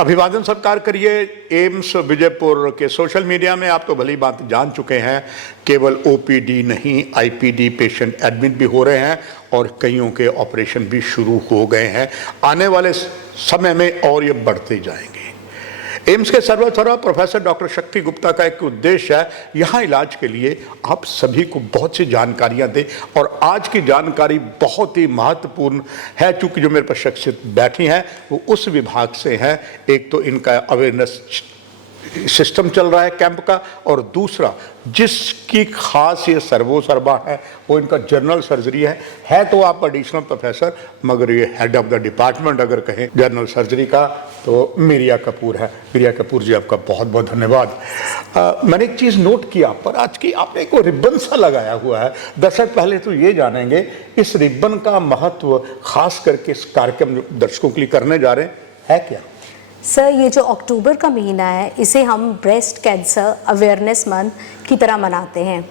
अभिवादन सत्कार करिए। एम्स विजयपुर के सोशल मीडिया में आप तो भली बात जान चुके हैं, केवल ओपीडी नहीं आईपीडी पेशेंट एडमिट भी हो रहे हैं और कईयों के ऑपरेशन भी शुरू हो गए हैं। आने वाले समय में और ये बढ़ते जाएंगे। एम्स के सर्वेसर्वा प्रोफेसर डॉक्टर शक्ति गुप्ता का एक उद्देश्य है यहाँ इलाज के लिए आप सभी को बहुत सी जानकारियाँ दें, और आज की जानकारी बहुत ही महत्वपूर्ण है क्योंकि जो मेरे पास शख्सियत बैठी हैं वो उस विभाग से हैं। एक तो इनका अवेयरनेस सिस्टम चल रहा है कैंप का, और दूसरा जिसकी खास ये सर्वोसर्वा है वो इनका जनरल सर्जरी है तो आप एडिशनल प्रोफेसर, मगर ये हेड ऑफ द डिपार्टमेंट अगर कहें जनरल सर्जरी का तो मिरिया कपूर है। मिरिया कपूर जी, आपका बहुत बहुत धन्यवाद। मैंने एक चीज़ नोट किया पर आज की आपने एक रिबन सा लगाया हुआ है। दर्शक पहले तो ये जानेंगे इस रिबन का महत्व, खास करके इस कार्यक्रम दर्शकों के लिए करने जा रहे हैं, है क्या? सर, ये जो अक्टूबर का महीना है इसे हम ब्रेस्ट कैंसर अवेयरनेस मंथ की तरह मनाते हैं।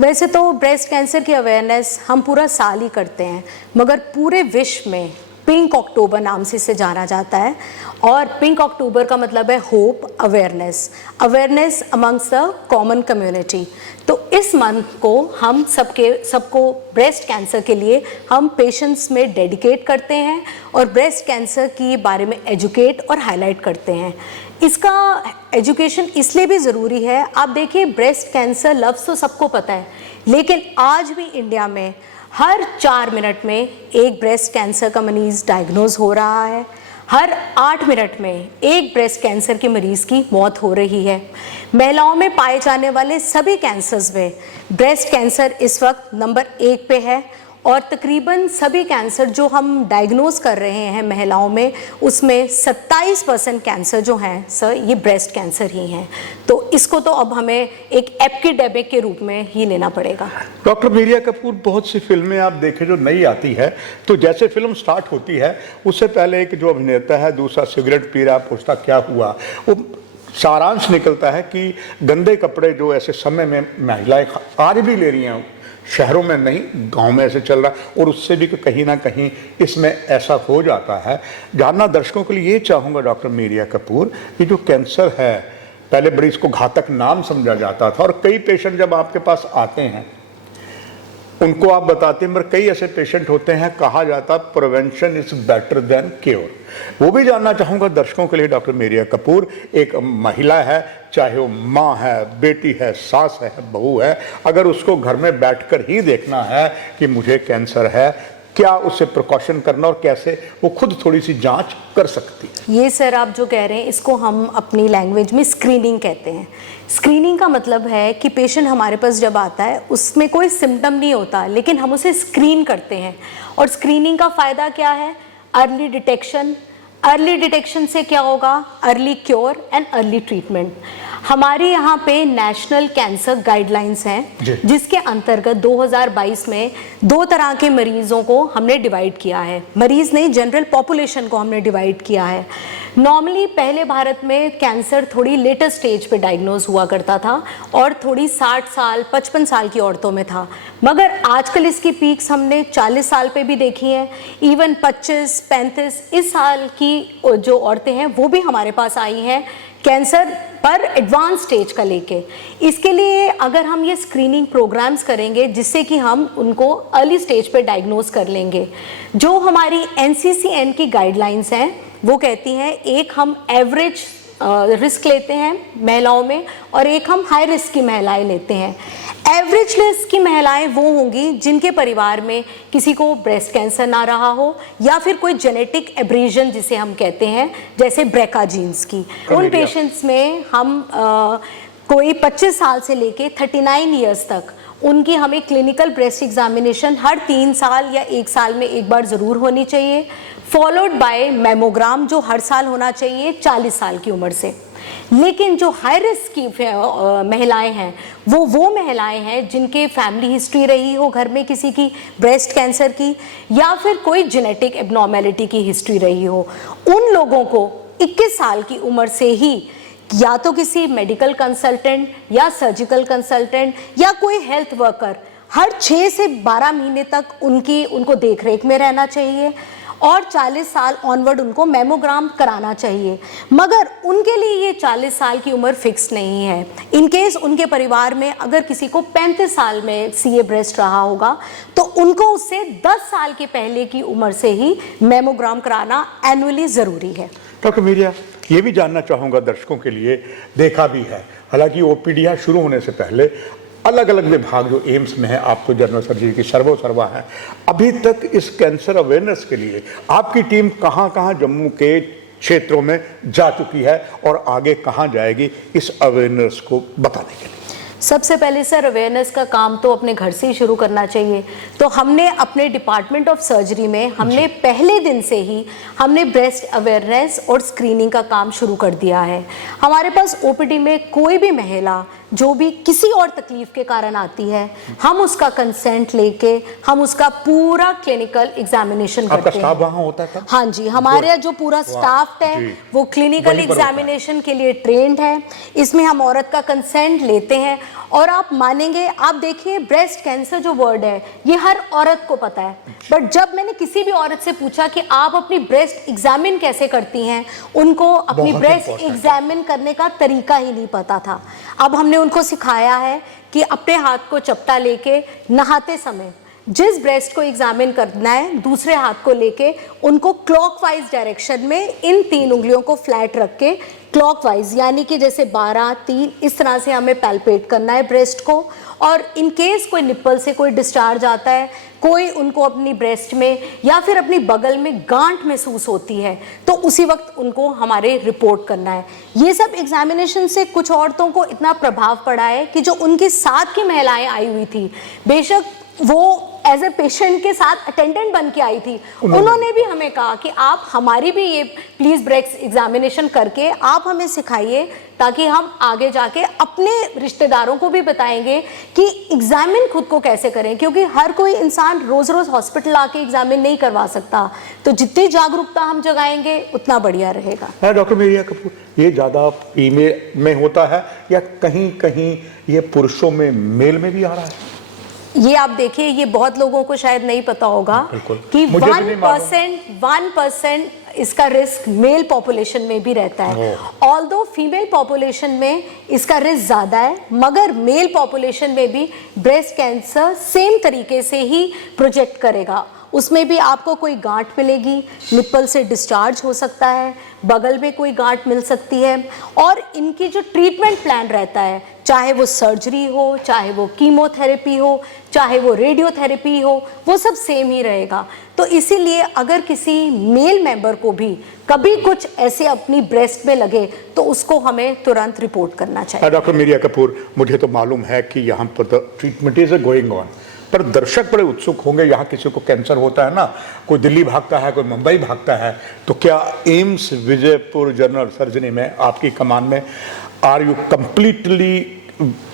वैसे तो ब्रेस्ट कैंसर की अवेयरनेस हम पूरा साल ही करते हैं, मगर पूरे विश्व में पिंक अक्टूबर नाम से इसे जाना जाता है। और पिंक अक्टूबर का मतलब है hope, awareness amongst the common community. तो इस मंथ को हम सबको ब्रेस्ट कैंसर के लिए हम पेशेंट्स में डेडिकेट करते हैं और ब्रेस्ट कैंसर के बारे में एजुकेट और हाईलाइट करते हैं। इसका एजुकेशन इसलिए भी ज़रूरी है, आप देखिए ब्रेस्ट कैंसर लफ्ज़ तो सबको पता है, लेकिन आज भी इंडिया में हर 4 मिनट में एक ब्रेस्ट कैंसर का मरीज़ डायग्नोज हो रहा है। हर 8 मिनट में एक ब्रेस्ट कैंसर के मरीज़ की मौत हो रही है। महिलाओं में पाए जाने वाले सभी कैंसर्स में ब्रेस्ट कैंसर इस वक्त नंबर 1 पे है, और तकरीबन सभी कैंसर जो हम डायग्नोज कर रहे हैं महिलाओं में, उसमें 27% कैंसर जो हैं सर ये ब्रेस्ट कैंसर ही हैं। तो इसको तो अब हमें एक एपिडेमिक के रूप में ही लेना पड़ेगा। डॉक्टर मिरिया कपूर, बहुत सी फिल्में आप देखें जो नई आती है तो जैसे फिल्म स्टार्ट होती है उससे पहले एक जो अभिनेता है दूसरा सिगरेट पी रहा, पूछता क्या हुआ, वो सारांश निकलता है कि गंदे कपड़े जो ऐसे समय में महिलाएं आज भी ले रही हैं, शहरों में नहीं गांव में ऐसे चल रहा है, और उससे भी कहीं ना कहीं इसमें ऐसा हो जाता है। जानना दर्शकों के लिए ये चाहूँगा डॉक्टर मिरिया कपूर, ये जो कैंसर है पहले बड़ी इसको घातक नाम समझा जाता था, और कई पेशेंट जब आपके पास आते हैं उनको आप बताते हैं, मगर कई ऐसे पेशेंट होते हैं कहा जाता prevention is better than cure. वो भी जानना चाहूँगा दर्शकों के लिए डॉक्टर मिरिया कपूर, एक महिला है, चाहे वो माँ है, बेटी है, सास है, बहू है, अगर उसको घर में बैठकर ही देखना है कि मुझे कैंसर है, क्या उससे प्रिकॉशन करना और कैसे वो खुद थोड़ी सी जांच कर सकती है? ये सर आप जो कह रहे हैं इसको हम अपनी लैंग्वेज में स्क्रीनिंग कहते हैं। स्क्रीनिंग का मतलब है कि पेशेंट हमारे पास जब आता है उसमें कोई सिम्टम नहीं होता, लेकिन हम उसे स्क्रीन करते हैं। और स्क्रीनिंग का फ़ायदा क्या है? Early detection. अर्ली डिटेक्शन से क्या होगा? Early cure and early treatment. हमारे यहाँ पे नेशनल कैंसर गाइडलाइंस हैं जिसके अंतर्गत 2022 में 2 तरह के मरीज़ों को हमने डिवाइड किया है। मरीज़ नहीं, जनरल पॉपुलेशन को हमने डिवाइड किया है। नॉर्मली पहले भारत में कैंसर थोड़ी लेटर स्टेज पे डायग्नोज हुआ करता था और थोड़ी 60 साल 55 साल की औरतों में था, मगर आजकल इसकी पीक्स हमने 40 साल पे भी देखी हैं। इवन 25-35 इस साल की जो औरतें हैं वो भी हमारे पास आई हैं कैंसर पर एडवांस स्टेज का लेके। इसके लिए अगर हम ये स्क्रीनिंग प्रोग्राम्स करेंगे जिससे कि हम उनको अर्ली स्टेज पे डायग्नोज कर लेंगे। जो हमारी NCCN की गाइडलाइंस हैं वो कहती हैं एक हम एवरेज रिस्क लेते हैं महिलाओं में और एक हम हाई रिस्क की महिलाएं लेते हैं। एवरेज रिस्क की महिलाएं वो होंगी जिनके परिवार में किसी को ब्रेस्ट कैंसर ना रहा हो या फिर कोई जेनेटिक एब्रेजन जिसे हम कहते हैं, जैसे ब्रेका जीन्स की। उन पेशेंट्स में हम कोई 25 साल से लेके 39 ईयर्स तक उनकी हमें क्लिनिकल ब्रेस्ट एग्जामिनेशन हर 3 साल या 1 साल में एक बार ज़रूर होनी चाहिए, फॉलोड बाय मेमोग्राम जो हर साल होना चाहिए 40 साल की उम्र से। लेकिन जो हाई रिस्क की महिलाएं हैं वो महिलाएं हैं जिनके फैमिली हिस्ट्री रही हो घर में किसी की ब्रेस्ट कैंसर की या फिर कोई जेनेटिक एबनॉर्मेलिटी की हिस्ट्री रही हो। उन लोगों को 21 साल की उम्र से ही या तो किसी मेडिकल कंसल्टेंट या सर्जिकल कंसल्टेंट या कोई हेल्थ वर्कर हर 6 से 12 महीने तक उनको देखरेख में रहना चाहिए। और 40 साल ऑनवर्ड उनको मेमोग्राम कराना चाहिए। मगर उनके लिए ये 40 साल की उम्र फिक्स नहीं है। इन केस उनके परिवार में अगर किसी को 35 साल में सीए ब्रेस्ट रहा होगा तो उनको उससे 10 साल के पहले की उम्र से ही मेमोग्राम कराना एनुअली ज़रूरी है। डॉक्टर मीरिया, ये भी जानना चाहूँगा दर्शकों के लिए, देखा भी है हालांकि ओपीडीयाँ शुरू होने से पहले अलग अलग विभाग जो एम्स में है, आप तो जनरल सर्जरी की सर्वा हैं, अभी तक इस कैंसर अवेयरनेस के लिए आपकी टीम कहाँ कहाँ जम्मू के क्षेत्रों में जा चुकी है और आगे कहाँ जाएगी इस अवेयरनेस को बताने के लिए? सबसे पहले सर, अवेयरनेस का काम तो अपने घर से ही शुरू करना चाहिए। तो हमने अपने डिपार्टमेंट ऑफ सर्जरी में हमने पहले दिन से ही हमने ब्रेस्ट अवेयरनेस और स्क्रीनिंग का काम शुरू कर दिया है। हमारे पास ओपीडी में कोई भी महिला जो भी किसी और तकलीफ के कारण आती है, हम उसका कंसेंट लेके हम उसका पूरा क्लिनिकल एग्जामिनेशन करते हैं। आपका स्टाफ वहाँ होता था? हाँ जी, हमारे जो पूरा स्टाफ है वो क्लिनिकल एग्जामिनेशन के लिए ट्रेंड है। इसमें हम औरत का कंसेंट लेते हैं और आप मानेंगे, आप देखिए ब्रेस्ट कैंसर जो वर्ड है ये हर औरत को पता है, बट जब मैंने किसी भी औरत से पूछा कि आप अपनी ब्रेस्ट एग्जामिन कैसे करती हैं, उनको अपनी ब्रेस्ट एग्जामिन करने का तरीका ही नहीं पता था। अब हमने उनको सिखाया है कि अपने हाथ को चपटा लेके नहाते समय जिस ब्रेस्ट को एग्जामिन करना है, दूसरे हाथ को लेके उनको क्लॉकवाइज डायरेक्शन में इन 3 उंगलियों को फ्लैट रख के क्लॉकवाइज, यानी कि जैसे 12, 3 इस तरह से हमें पैल्पेट करना है ब्रेस्ट को। और इन केस कोई निप्पल से कोई डिस्चार्ज आता है, कोई उनको अपनी ब्रेस्ट में या फिर अपनी बगल में गांठ महसूस होती है, तो उसी वक्त उनको हमारे रिपोर्ट करना है। ये सब एग्जामिनेशन से कुछ औरतों को इतना प्रभाव पड़ा है कि जो उनके साथ की महिलाएं आई हुई थी, बेशक वो एज ए पेशेंट के साथ अटेंडेंट बन के आई थी, उन्होंने भी हमें कहा कि आप हमारी भी ये प्लीज ब्रेस्ट एग्जामिनेशन करके आप हमें सिखाइए, ताकि हम आगे जाके अपने रिश्तेदारों को भी बताएंगे कि एग्जामिन खुद को कैसे करें, क्योंकि हर कोई इंसान रोज रोज हॉस्पिटल आके एग्जामिन नहीं करवा सकता। तो जितनी जागरूकता हम जगाएंगे उतना बढ़िया रहेगा। डॉक्टर मीरिया कपूर, ये ज़्यादा फीमेल में होता है या कहीं कहीं ये पुरुषों में, मेल में भी आ रहा है? ये आप देखिए, ये बहुत लोगों को शायद नहीं पता होगा कि 1% इसका रिस्क मेल पॉपुलेशन में भी रहता है। ऑल्दो फीमेल पॉपुलेशन में इसका रिस्क ज्यादा है, मगर मेल पॉपुलेशन में भी ब्रेस्ट कैंसर सेम तरीके से ही प्रोजेक्ट करेगा। उसमें भी आपको कोई गांठ मिलेगी, निप्पल से डिस्चार्ज हो सकता है, बगल में कोई गांठ मिल सकती है, और इनकी जो ट्रीटमेंट प्लान रहता है, चाहे वो सर्जरी हो, चाहे वो कीमोथेरेपी हो, चाहे वो रेडियोथेरेपी हो, वो सब सेम ही रहेगा। तो इसीलिए अगर किसी मेल मेंबर को भी कभी कुछ ऐसे अपनी ब्रेस्ट में लगे तो उसको हमें तुरंत रिपोर्ट करना चाहिए। डॉक्टर मीरिया कपूर, मुझे तो मालूम है कि यहाँ पर तो ट्रीटमेंट इज गोइंग ऑन, पर दर्शक बड़े उत्सुक होंगे, यहाँ किसी को कैंसर होता है ना, कोई दिल्ली भागता है, कोई मुंबई भागता है, तो क्या एम्स विजयपुर जनरल सर्जरी में आपकी कमान में are you completely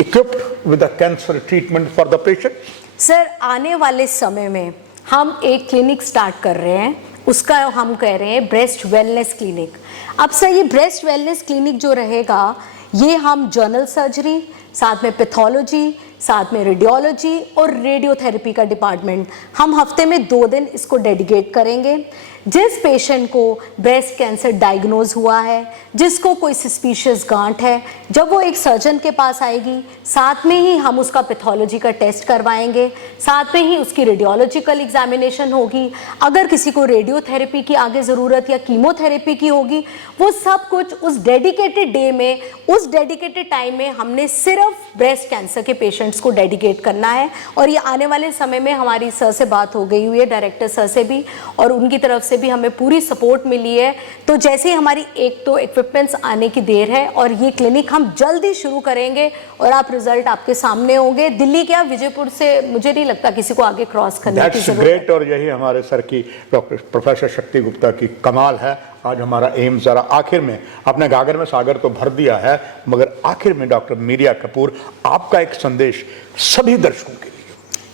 equipped with the cancer treatment for the patient? Sir, आने वाले समय में हम एक क्लिनिक स्टार्ट कर रहे हैं, उसका हम कह रहे हैं ब्रेस्ट वेलनेस क्लिनिक। अब सर, ये ब्रेस्ट वेलनेस क्लिनिक जो रहेगा, ये हम जनरल सर्जरी, साथ में पैथोलॉजी, साथ में रेडियोलॉजी और रेडियोथेरेपी का डिपार्टमेंट, हम हफ्ते में 2 दिन इसको डेडिकेट करेंगे। जिस पेशेंट को ब्रेस्ट कैंसर डायग्नोज हुआ है, जिसको कोई सस्पिशियस गांठ है, जब वो एक सर्जन के पास आएगी, साथ में ही हम उसका पैथोलॉजी का टेस्ट करवाएंगे, साथ में ही उसकी रेडियोलॉजिकल एग्जामिनेशन होगी। अगर किसी को रेडियोथेरेपी की आगे ज़रूरत या कीमोथेरेपी की होगी, वो सब कुछ उस डेडिकेटेड डे में, उस डेडिकेटेड टाइम में हमने सिर्फ ब्रेस्ट कैंसर के पेशेंट्स को डेडिकेट करना है। और ये आने वाले समय में हमारी सर से बात हो गई हुई है, डायरेक्टर सर से भी, और उनकी तरफ से भी हमें पूरी सपोर्ट मिली है। तो जैसे ही हमारी एक तो इक्विपमेंट्स आने की देर है, और ये क्लिनिक हम जल्दी शुरू करेंगे और आप रिजल्ट आपके सामने होंगे। दिल्ली क्या, विजयपुर से मुझे नहीं लगता किसी को आगे क्रॉस करने की जरूरत है। और यही हमारे सर की, डॉक्टर प्रोफेसर शक्ति गुप्ता की कमाल है। आज हमारा एम्स जरा आखिर में, आपने गागर में सागर तो भर दिया है, मगर आखिर में डॉक्टर मीरिया कपूर, आपका एक संदेश सभी दर्शकों के लिए।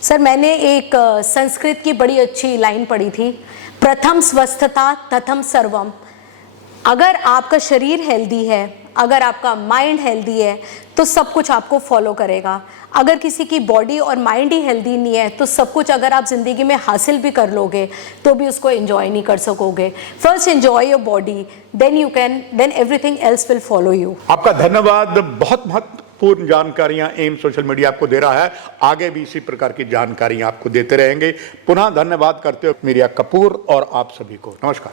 सर, मैंने एक संस्कृत की बड़ी अच्छी लाइन पढ़ी थी, प्रथम स्वस्थता तथम सर्वम। अगर आपका शरीर हेल्दी है, अगर आपका माइंड हेल्दी है तो सब कुछ आपको फॉलो करेगा। अगर किसी की बॉडी और माइंड ही हेल्दी नहीं है तो सब कुछ अगर आप ज़िंदगी में हासिल भी कर लोगे तो भी उसको एंजॉय नहीं कर सकोगे। First enjoy your body, then everything else will follow you. आपका धन्यवाद। बहुत महत्वपूर्ण जानकारियां एम्स सोशल मीडिया आपको दे रहा है, आगे भी इसी प्रकार की जानकारियां आपको देते रहेंगे। पुनः धन्यवाद करते हो मीडिया कपूर और आप सभी को। नमस्कार।